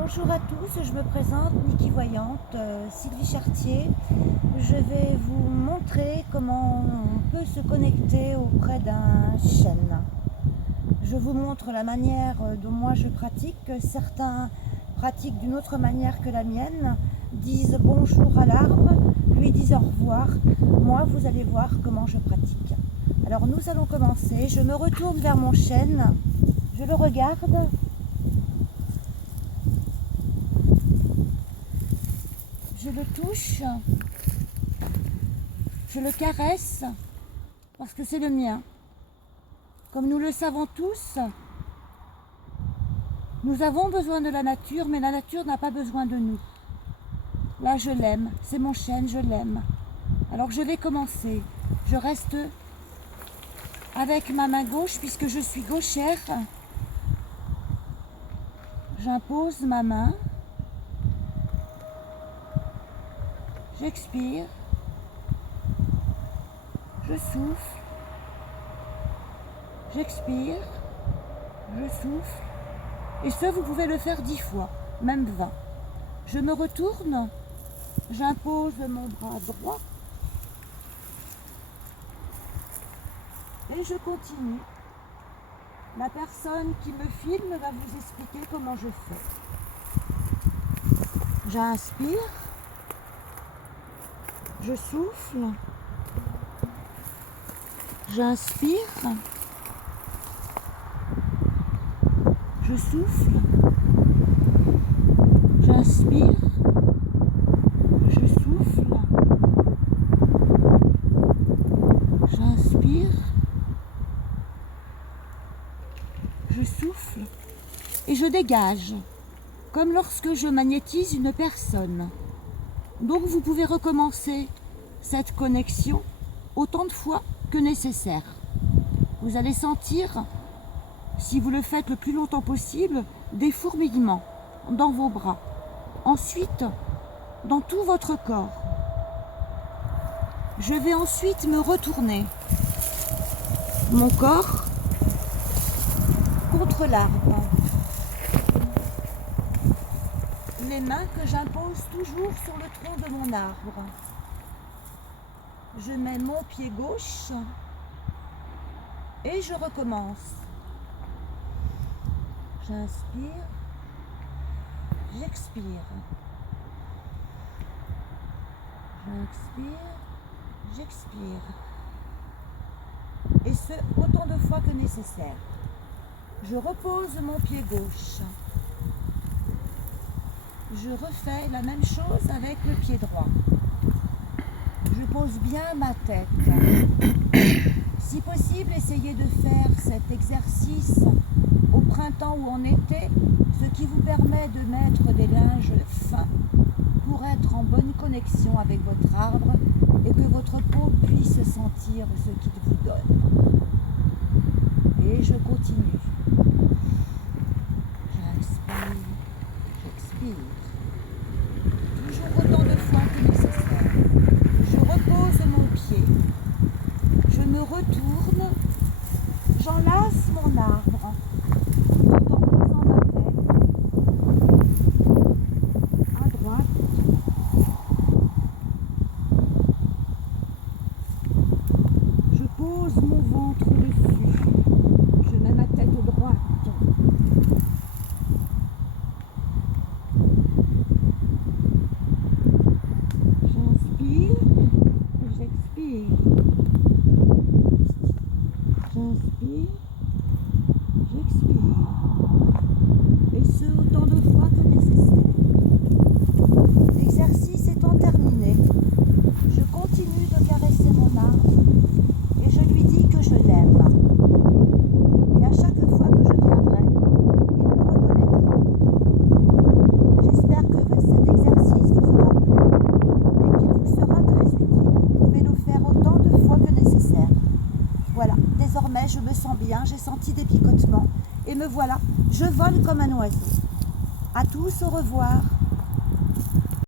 Bonjour à tous, je me présente, Niki Voyante, Sylvie Chartier. Je vais vous montrer comment on peut se connecter auprès d'un chêne. Je vous montre la manière dont moi je pratique. Certains pratiquent d'une autre manière que la mienne, disent bonjour à l'arbre, lui disent au revoir. Moi, vous allez voir comment je pratique. Alors nous allons commencer. Je me retourne vers mon chêne, je le regarde. Je le touche, je le caresse, parce que c'est le mien. Comme nous le savons tous, nous avons besoin de la nature, mais la nature n'a pas besoin de nous. Là, je l'aime, c'est mon chêne, je l'aime. Alors je vais commencer. Je reste avec ma main gauche, puisque je suis gauchère. J'impose ma main. J'expire, je souffle, j'expire, je souffle. Et ça, vous pouvez le faire 10 fois, même 20. Je me retourne, j'impose mon bras droit et je continue. La personne qui me filme va vous expliquer comment je fais. J'inspire. Je souffle, j'inspire, je souffle, j'inspire, je souffle, j'inspire, je souffle et je dégage, comme lorsque je magnétise une personne. Donc vous pouvez recommencer cette connexion autant de fois que nécessaire. Vous allez sentir, si vous le faites le plus longtemps possible, des fourmillements dans vos bras. Ensuite, dans tout votre corps. Je vais ensuite me retourner mon corps contre l'arbre. Les mains que j'impose toujours sur le tronc de mon arbre. Je mets mon pied gauche et je recommence. J'inspire, j'expire. J'inspire, j'expire. Et ce, autant de fois que nécessaire. Je repose mon pied gauche. Je refais la même chose avec le pied droit. Je pose bien ma tête. Si possible, essayez de faire cet exercice au printemps ou en été, ce qui vous permet de mettre des linges fins pour être en bonne connexion avec votre arbre et que votre peau puisse sentir ce qu'il vous donne. Et je continue. J'inspire, j'expire. Toujours autant de fois que nécessaire. Je repose mon pied. Je me retourne. J'enlace mon arbre. Tout en posant ma tête à droite. Je pose mon ventre dessus. Je mets ma tête droite. J'inspire, j'expire. J'inspire, j'expire. Et ce, autant de fois que nécessaire. L'exercice étant terminé, je continue de caresser mon arbre et je lui dis que je l'aime. Et à chaque fois que je viendrai, il me reconnaîtra. J'espère que cet exercice vous aura plu et qu'il vous sera très utile. Vous pouvez le faire autant de fois que nécessaire. Voilà, désormais je me sens bien, j'ai senti des picotements et me voilà, je vole comme un oiseau. À tous, au revoir.